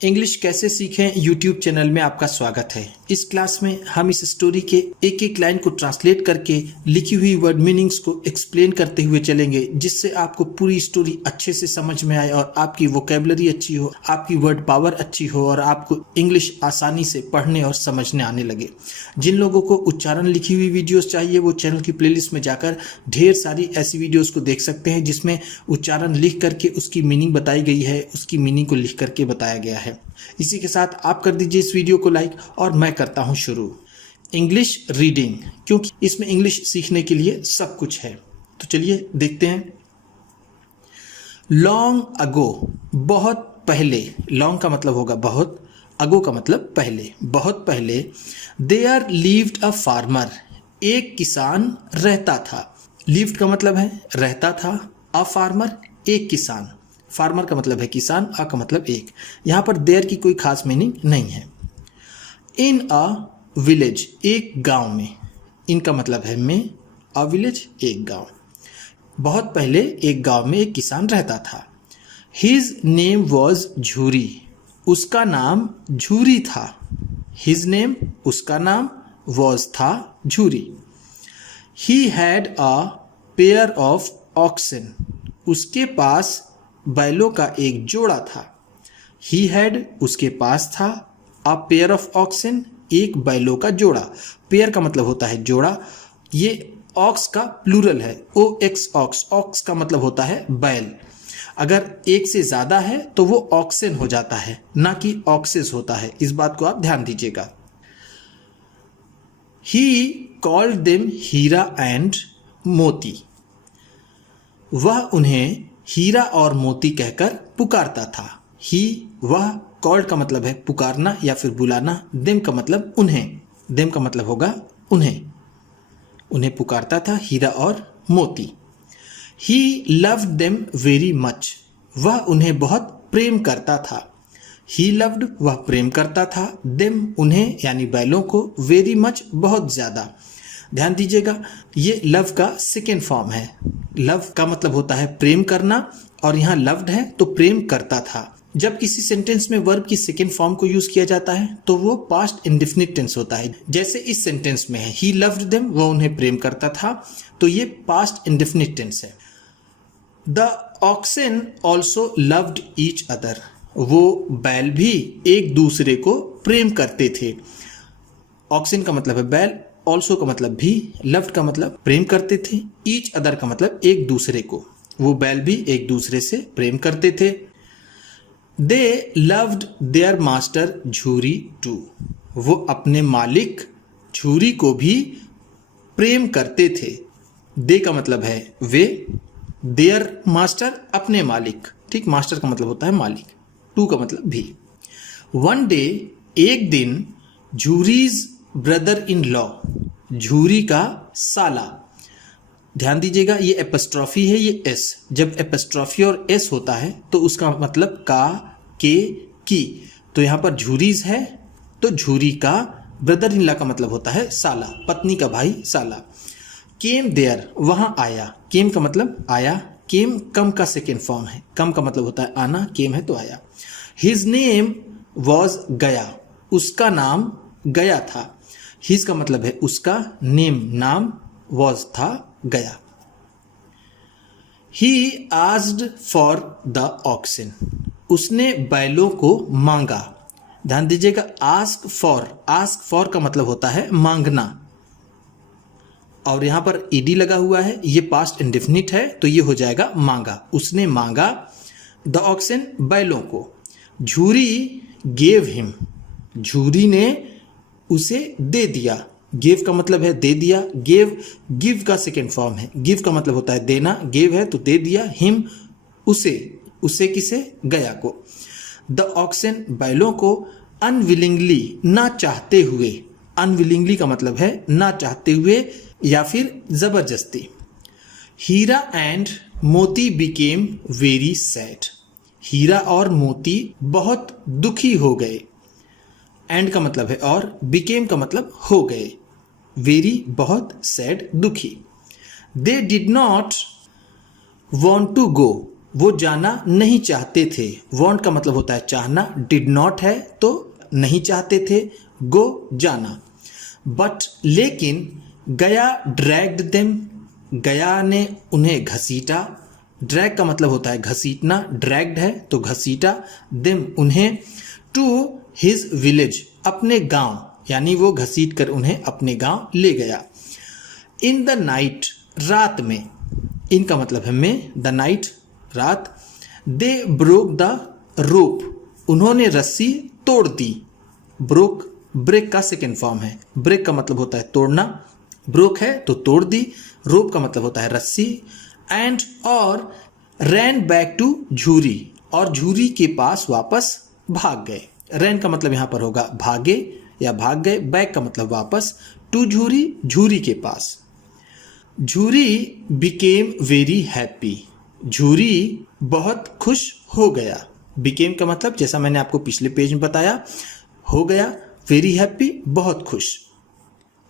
English कैसे सीखें YouTube channel में आपका स्वागत है। इस क्लास में हम इस स्टोरी के एक एक लाइन को ट्रांसलेट करके लिखी हुई वर्ड मीनिंग्स को एक्सप्लेन करते हुए चलेंगे, जिससे आपको पूरी स्टोरी अच्छे से समझ में आए और आपकी वोकेबलरी अच्छी हो, आपकी वर्ड पावर अच्छी हो और आपको इंग्लिश आसानी से पढ़ने और समझने आने लगे। जिन लोगों को उच्चारण लिखी हुई वीडियोस चाहिए वो चैनल की प्लेलिस्ट में जाकर ढेर सारी ऐसी वीडियोस को देख सकते हैं जिसमें उच्चारण लिख करके उसकी मीनिंग बताई गई है, उसकी मीनिंग को लिख करके बताया गया है। इसी के साथ आप कर दीजिए इस वीडियो को लाइक और मैं करता हूं शुरू। इंग्लिश रीडिंग, क्योंकि इसमें इंग्लिश सीखने के लिए सब कुछ है। तो चलिए देखते हैं। लॉन्ग अगो, बहुत पहले। लॉन्ग का मतलब होगा बहुत, अगो का मतलब पहले, बहुत पहले। देयर लिव्ड अ फार्मर, एक किसान रहता था। लिव्ड का मतलब है रहता था, अ फार्मर एक किसान। फार्मर का मतलब है किसान, अ का मतलब एक। यहां पर देयर की कोई खास मीनिंग नहीं है। इन अ विलेज, एक गांव में। इन का मतलब है में, अ विलेज एक गांव। बहुत पहले एक गांव में एक किसान रहता था। हिज नेम वॉज झूरी, उसका नाम झूरी था। हिज नेम, उसका नाम, वॉज था Jhuri. He had a pair of oxen, उसके पास बैलों का एक जोड़ा था। ही हैड, उसके पास था, अ पेयर ऑफ ऑक्सन, एक बैलों का जोड़ा। पेयर का मतलब होता है जोड़ा। ये ऑक्स का प्लूरल है, ओ एक्स ऑक्स। ऑक्स का मतलब होता है बैल। अगर एक से ज्यादा है तो वो ऑक्सन हो जाता है, ना कि ऑक्सेस होता है। इस बात को आप ध्यान दीजिएगा। He called them Heera and Moti, वह उन्हें हीरा और मोती कहकर पुकारता था। ही, वह, कॉल्ड का मतलब है पुकारना या फिर बुलाना, देम का मतलब उन्हें, देम का मतलब होगा उन्हें, उन्हें पुकारता था हीरा और मोती। He loved them very much, वह उन्हें बहुत प्रेम करता था। ही लव्ड, वह प्रेम करता था, देम उन्हें यानी बैलों को, वेरी मच बहुत ज्यादा। ध्यान दीजिएगा, ये लव का सेकेंड फॉर्म है। लव का मतलब होता है प्रेम करना और यहाँ लव्ड है तो प्रेम करता था। जब किसी सेंटेंस में वर्ब की सेकेंड फॉर्म को यूज किया जाता है तो वो पास्ट इंडेफिनिट टेंस होता है। जैसे इस सेंटेंस में है ही लव्ड देम, वह उन्हें प्रेम करता था, तो ये पास्ट इंडेफिनिट टेंस है। The oxen also loved each other, वो बैल भी एक दूसरे को प्रेम करते थे। ऑक्सन का मतलब है बैल, ऑल्सो का मतलब भी, लव्ड का मतलब प्रेम करते थे, ईच अदर का मतलब एक दूसरे को। वो बैल भी एक दूसरे से प्रेम करते थे। They loved their master Jhuri too, वो अपने मालिक झूरी को भी प्रेम करते थे। दे का मतलब है वे, देयर मास्टर अपने मालिक, ठीक, मास्टर का मतलब होता है मालिक, टू का मतलब भी। वन डे, एक दिन, झूरीज ब्रदर इन लॉ, झूरी का साला। ध्यान दीजिएगा, ये एपस्ट्रॉफी है, ये एस। जब एपस्ट्रॉफी और एस होता है तो उसका मतलब का, के, की। तो यहां पर झूरीज है तो झूरी का ब्रदर इन लॉ का मतलब होता है साला, पत्नी का भाई साला। केम देयर, वहां आया। केम का मतलब आया। केम कम का सेकेंड फॉर्म है। कम का मतलब होता है आना, केम है तो आया। हिज नेम वॉज गया, उसका नाम गया था। हिज का मतलब है उसका, नेम नाम, वॉज था गया। He asked for the oxen, उसने बैलों को मांगा। ध्यान दीजिएगा, आस्क फॉर, आस्क फॉर का मतलब होता है मांगना और यहां पर ईडी लगा हुआ है, ये पास्ट इंडेफिनिट है तो ये हो जाएगा मांगा। उसने मांगा द ऑक्सन, बैलों को। झूरी गेव हिम, झूरी ने उसे दे दिया। गिव का मतलब है दे दिया। गेव, गिव का सेकेंड फॉर्म है। गिव का मतलब होता है देना, गेव है तो दे दिया। हिम, उसे, उसे किसे, गया को। द ऑक्सन, बैलों को। अनविलिंगली, ना चाहते हुए। अनविलिंगली का मतलब है ना चाहते हुए या फिर जबरदस्ती। हीरा एंड मोती बिकेम वेरी सैड, हीरा और मोती बहुत दुखी हो गए। एंड का मतलब है और, बिकेम का मतलब हो गए, वेरी बहुत, सैड दुखी। They did not want to go, वो जाना नहीं चाहते थे। वॉन्ट का मतलब होता है चाहना, डिड नॉट है तो नहीं चाहते थे, गो जाना। बट लेकिन गया ड्रैग्ड देम, गया ने उन्हें घसीटा। ड्रैग का मतलब होता है घसीटना, ड्रैग्ड है तो घसीटा, देम उन्हें, टू हिज विलेज अपने गांव, यानी वो घसीट कर उन्हें अपने गांव ले गया। इन द नाइट रात में, इनका मतलब है में, द नाइट रात, दे ब्रोक द रोप उन्होंने रस्सी तोड़ दी। ब्रोक ब्रेक का सेकेंड फॉर्म है। ब्रेक का मतलब होता है तोड़ना, ब्रोक है तो तोड़ दी, रोप का मतलब होता है रस्सी, एंड और रैन बैक टू झूरी और झूरी के पास वापस भाग गए। रैन का मतलब यहां पर होगा भागे या भाग गए, बैक का मतलब वापस, टू झूरी झूरी के पास। झूरी बिकेम वेरी हैप्पी, झूरी बहुत खुश हो गया। बिकेम का मतलब जैसा मैंने आपको पिछले पेज में बताया, हो गया, वेरी हैप्पी बहुत खुश।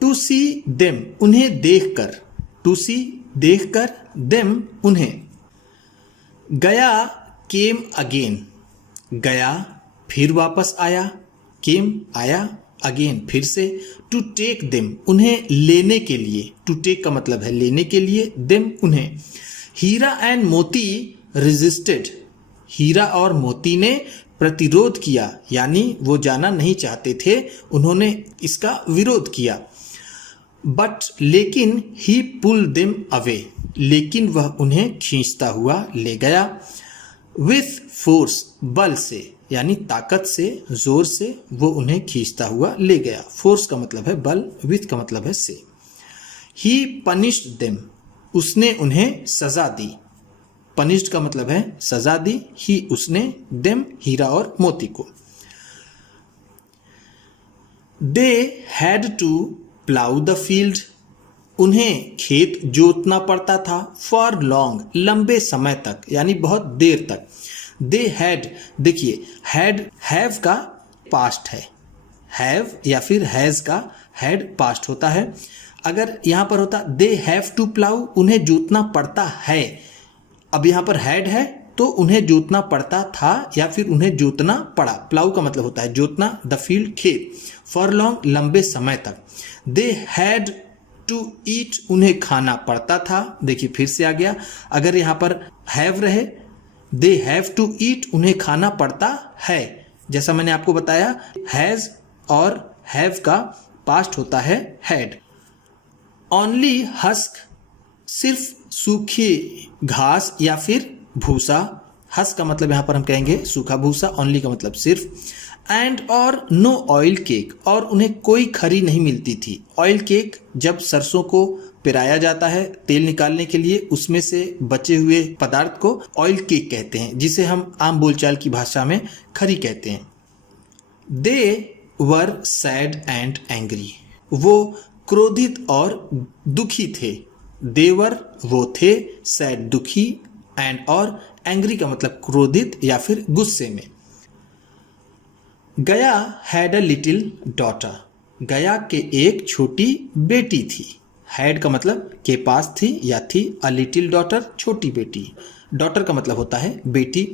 टू सी देम उन्हें देखकर, टू सी देखकर, देम उन्हें। गया केम अगेन, गया फिर वापस आया, केम आया, अगेन फिर से, टू टेक देम उन्हें लेने के लिए, टू टेक का मतलब है लेने के लिए, देम उन्हें। हीरा एंड मोती रेजिस्टेड, हीरा और मोती ने प्रतिरोध किया, यानी वो जाना नहीं चाहते थे, उन्होंने इसका विरोध किया। बट लेकिन ही पुल देम अवे, लेकिन वह उन्हें खींचता हुआ ले गया। विथ फोर्स बल से, यानी ताकत से, जोर से वो उन्हें खींचता हुआ ले गया। फोर्स का मतलब है बल, विथ का मतलब है से। ही पनिश्ड देम उसने उन्हें सजा दी। पनिश्ड का मतलब है सजा दी, ही उसने, देम हीरा और मोती को। They had to plough the field उन्हें खेत जोतना पड़ता था। फॉर लॉन्ग लंबे समय तक, यानी बहुत देर तक। दे हैड, देखिए हैड हैव का पास्ट है, हैव या फिर हैज का हैड पास्ट होता है। अगर यहां पर होता दे हैव टू प्लाउ उन्हें जोतना पड़ता है, अब यहां पर हैड है तो उन्हें जोतना पड़ता था या फिर उन्हें जोतना पड़ा। प्लाउ का मतलब होता है जोतना, द फील्ड खेत। फॉर लॉन्ग लंबे समय तक। दे हैड टू ईट उन्हें खाना पड़ता था, देखिए फिर से आ गया। अगर यहां पर हैव रहे, दे हैव टू ईट उन्हें खाना पड़ता है, जैसा मैंने आपको बताया हैज और हैव का पास्ट होता है हैड। ओनली हस्क सिर्फ सूखी घास या फिर भूसा, हस्क का मतलब यहां पर हम कहेंगे सूखा भूसा, ओनली का मतलब सिर्फ। एंड और नो ऑयल केक और उन्हें कोई खरी नहीं मिलती थी। ऑयल केक जब सरसों को पिराया जाता है तेल निकालने के लिए, उसमें से बचे हुए पदार्थ को ऑयल केक कहते हैं, जिसे हम आम बोलचाल की भाषा में खरी कहते हैं। दे वर सैड एंड एंग्री वो क्रोधित और दुखी थे। देवर वो थे, सैड दुखी, एंड और एंग्री का मतलब क्रोधित या फिर गुस्से में। गया हैड अ लिटिल डॉटर गया के एक छोटी बेटी थी। हैड का मतलब के पास थी या थी, अ लिटिल डॉटर छोटी बेटी, डॉटर का मतलब होता है बेटी।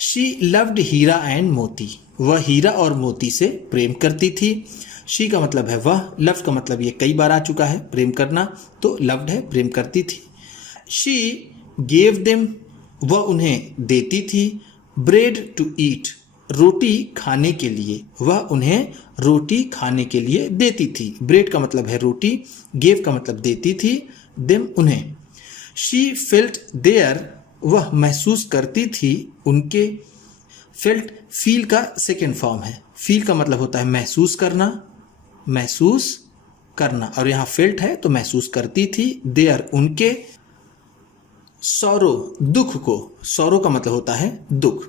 She loved Heera and Moti वह हीरा और मोती से प्रेम करती थी। शी का मतलब है वह, लव का मतलब ये कई बार आ चुका है प्रेम करना, तो लव्ड है प्रेम करती थी। शी गेव देम वह उन्हें देती थी। ब्रेड टू ईट रोटी खाने के लिए वह उन्हें रोटी खाने के लिए देती थी। ब्रेड का मतलब है रोटी, गेव का मतलब देती थी, देम उन्हें। शी फेल्ट देयर वह महसूस करती थी उनके। फेल्ट फील का सेकेंड फॉर्म है। फील का मतलब होता है महसूस करना, महसूस करना, और यहाँ फेल्ट है तो महसूस करती थी। देयर उनके। सॉरो दुख को, सॉरो का मतलब होता है दुख।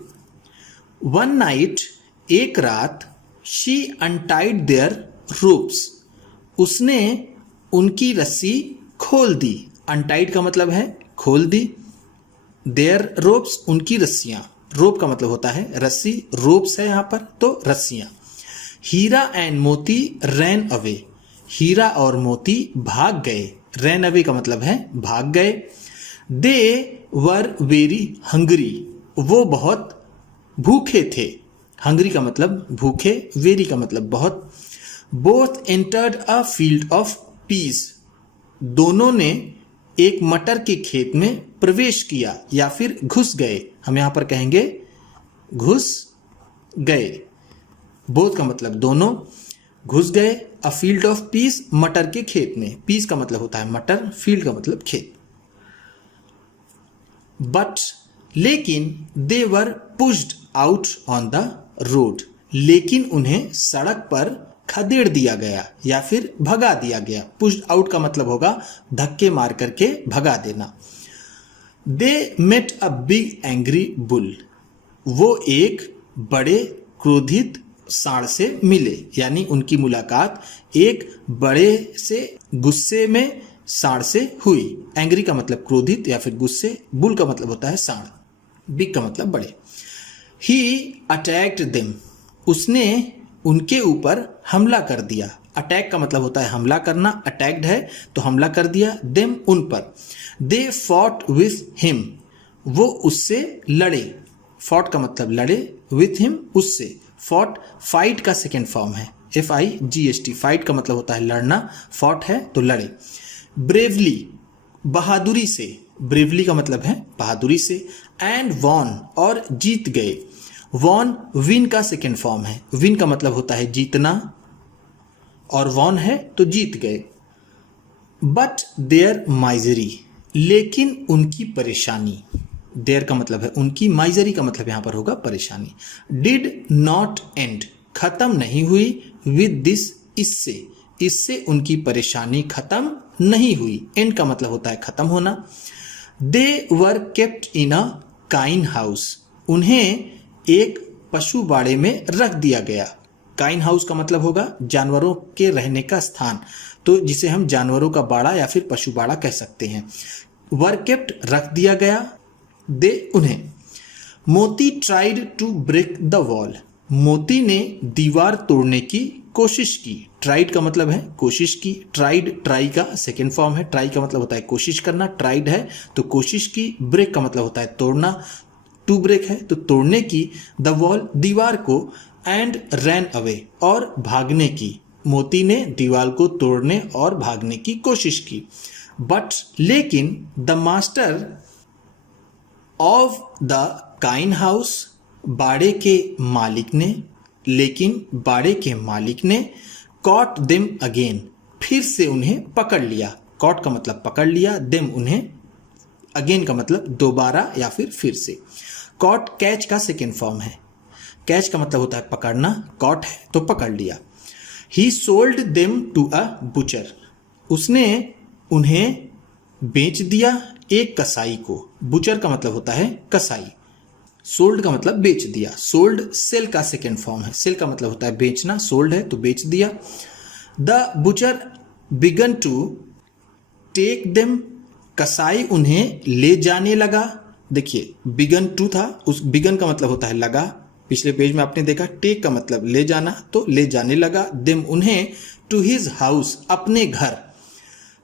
वन नाइट एक रात, शी अनटाइड देयर रोप्स उसने उनकी रस्सी खोल दी। अनटाइड का मतलब है खोल दी, देयर रोप्स उनकी रस्सियां, रोप का मतलब होता है रस्सी, रोप्स है यहाँ पर तो रस्सियां। हीरा एंड मोती रैन अवे हीरा और मोती भाग गए। रैन अवे का मतलब है भाग गए। दे वर वेरी हंग्री, वो बहुत भूखे थे। हंग्री का मतलब भूखे, वेरी का मतलब बहुत। Both entered a field of peace, दोनों ने एक मटर के खेत में प्रवेश किया या फिर घुस गए। हम यहां पर कहेंगे घुस गए। बोथ का मतलब दोनों, घुस गए। अ फील्ड ऑफ पीस, मटर के खेत में। पीस का मतलब होता है मटर, फील्ड का मतलब खेत। बट लेकिन they were pushed out on the road, लेकिन उन्हें सड़क पर खदेड़ दिया गया या फिर भगा दिया गया। पुश्ड आउट का मतलब होगा धक्के मार करके भगा देना। They met a big angry bull, वो एक बड़े क्रोधित सांड से मिले, यानी उनकी मुलाकात एक बड़े से गुस्से में सांड से हुई। एंग्री का मतलब क्रोधित या फिर गुस्से, बुल का मतलब होता है सांड, बिग का मतलब बड़े। ही अटैक्ड देम, उसने उनके ऊपर हमला कर दिया। अटैक का मतलब होता है हमला करना, अटैक्ड है तो हमला कर दिया। देम उन पर। दे फॉट विथ हिम, वो उससे लड़े। फॉट का मतलब लड़े, विथ हिम उससे। फॉट फाइट का सेकेंड फॉर्म है, FIGHT। फाइट का मतलब होता है लड़ना, फॉट है तो लड़े। ब्रेवली, बहादुरी से। ब्रेवली का मतलब है बहादुरी से। एंड वॉन, और जीत गए। वॉन विन का सेकेंड फॉर्म है। विन का मतलब होता है जीतना और वॉन है तो जीत गए। बट देयर माइजरी, लेकिन उनकी परेशानी। देयर का मतलब है उनकी, माइजरी का मतलब यहां पर होगा परेशानी। डिड नॉट एंड, खत्म नहीं हुई। विद दिस, इससे। इससे उनकी परेशानी खत्म नहीं हुई। एंड का मतलब होता है खत्म होना। They were kept in a kine house, उन्हें एक पशु बाड़े में रख दिया गया। काइन हाउस का मतलब होगा जानवरों के रहने का स्थान, तो जिसे हम जानवरों का बाड़ा या फिर पशु बाड़ा कह सकते हैं। वर केप्ट, रख दिया गया। दे, उन्हें। Moti tried to break the wall, Moti ने दीवार तोड़ने की कोशिश की। ट्राइड का मतलब है कोशिश की। ट्राइड, ट्राई का सेकेंड फॉर्म है। ट्राई का मतलब होता है कोशिश करना, ट्राइड है तो कोशिश की। ब्रेक का मतलब होता है तोड़ना, टू ब्रेक है तो तोड़ने की। द वॉल, दीवार को। एंड रैन अवे, और भागने की। मोती ने दीवार को तोड़ने और भागने की कोशिश की। बट लेकिन the master of the kine house, बाड़े के मालिक ने, लेकिन बाड़े के मालिक ने कॉट देम अगेन, फिर से उन्हें पकड़ लिया। कॉट का मतलब पकड़ लिया, देम उन्हें, अगेन का मतलब दोबारा या फिर से। कॉट कैच का सेकेंड फॉर्म है। कैच का मतलब होता है पकड़ना, कॉट है तो पकड़ लिया। He sold them to a butcher, उसने उन्हें बेच दिया एक कसाई को। बुचर का मतलब होता है कसाई। सोल्ड का मतलब बेच दिया। सोल्ड सेल का सेकेंड फॉर्म है। सेल का मतलब होता है बेचना, सोल्ड है तो बेच दिया। The butcher began to take them, कसाई उन्हें ले जाने लगा। देखिए बिगन टू था, उस बिगन का मतलब होता है लगा। पिछले पेज में आपने देखा टेक का मतलब ले जाना, तो ले जाने लगा। देम उन्हें, टू हिज हाउस, अपने घर।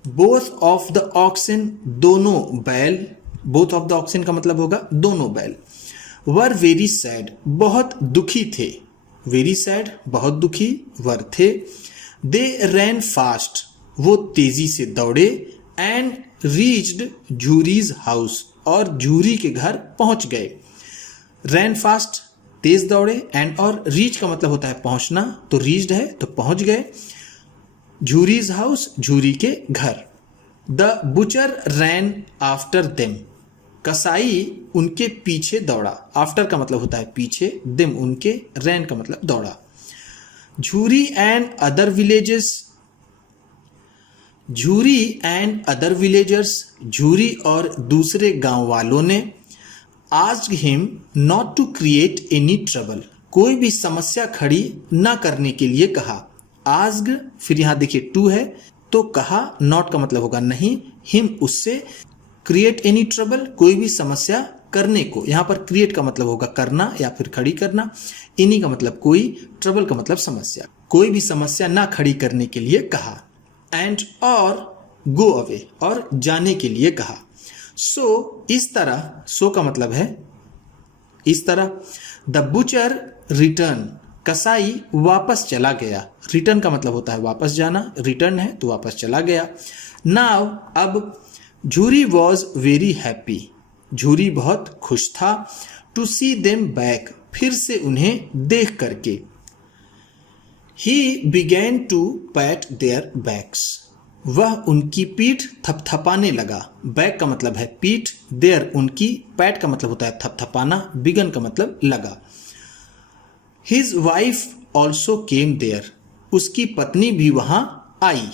बोथ ऑफ द ऑक्सन, दोनों बैल। बोथ ऑफ द ऑक्सन का मतलब होगा दोनों बैल। वर वेरी सैड, बहुत दुखी थे। वेरी सैड, बहुत दुखी। वर थे। दे रैन फास्ट, वो तेजी से दौड़े। एंड रीच्ड झूरीज हाउस, और झूरी के घर पहुंच गए। रैन फास्ट, तेज दौड़े। एंड और रीच का मतलब होता है पहुंचना, तो रीच्ड है तो पहुंच गए। झूरीज हाउस, झूरी के घर। The butcher rain after them, कसाई उनके पीछे दौड़ा। आफ्टर का मतलब होता है पीछे, देम उनके, रैन का मतलब दौड़ा। Jhuri and other villages, Jhuri and other villagers, Jhuri और दूसरे गांव वालों ने asked him not to create any trouble, कोई भी समस्या खड़ी ना करने के लिए कहा। आस्क्ड, फिर यहां देखिए टू है तो कहा, नॉट का मतलब होगा नहीं, हिम उससे, क्रिएट एनी ट्रबल कोई भी समस्या करने को। यहां पर क्रिएट का मतलब होगा करना या फिर खड़ी करना। एनी का मतलब कोई, ट्रबल का मतलब समस्या। कोई भी समस्या ना खड़ी करने के लिए कहा। एंड और गो अवे, और जाने के लिए कहा। सो इस तरह, सो का मतलब है इस तरह। द बुचर रिटर्न, कसाई वापस चला गया। रिटर्न का मतलब होता है वापस जाना, रिटर्न है तो वापस चला गया। नाउ अब, झूरी वॉज वेरी हैप्पी, झूरी बहुत खुश था। टू सी देम बैक, फिर से उन्हें देख करके। He began to pat their backs, वह उनकी पीठ थपथपाने लगा। बैक का मतलब है पीठ, देयर उनकी, पैट का मतलब होता है थपथपाना, बिगन का मतलब लगा। His wife also came there, उसकी पत्नी भी वहां आई।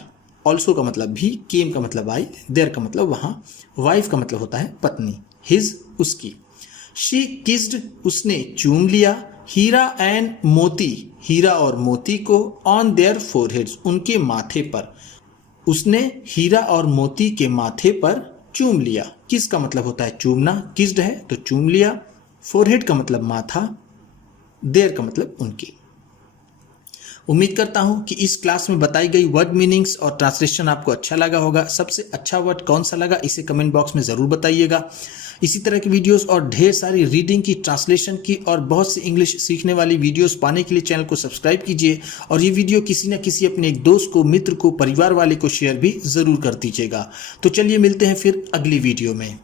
ऑल्सो का मतलब भी, केम का मतलब आई, देयर का मतलब वहां, वाइफ का मतलब होता है पत्नी, हिज उसकी। शी किस्ड, उसने चूम लिया। हीरा एंड मोती, हीरा और मोती को, ऑन देयर फोरहेड्स, उनके माथे पर। उसने हीरा और मोती के माथे पर चूम लिया। किस का मतलब होता है चूमना, किस्ड है तो चूम लिया। फोरहेड का मतलब माथा, देयर का मतलब उनकी। उम्मीद करता हूं कि इस क्लास में बताई गई वर्ड मीनिंग्स और ट्रांसलेशन आपको अच्छा लगा होगा। सबसे अच्छा वर्ड कौन सा लगा इसे कमेंट बॉक्स में ज़रूर बताइएगा। इसी तरह की वीडियोस और ढेर सारी रीडिंग की, ट्रांसलेशन की और बहुत सी इंग्लिश सीखने वाली वीडियोस पाने के लिए चैनल को सब्सक्राइब कीजिए और ये वीडियो किसी न किसी अपने एक दोस्त को, मित्र को, परिवार वाले को शेयर भी ज़रूर कर दीजिएगा। तो चलिए मिलते हैं फिर अगली वीडियो में।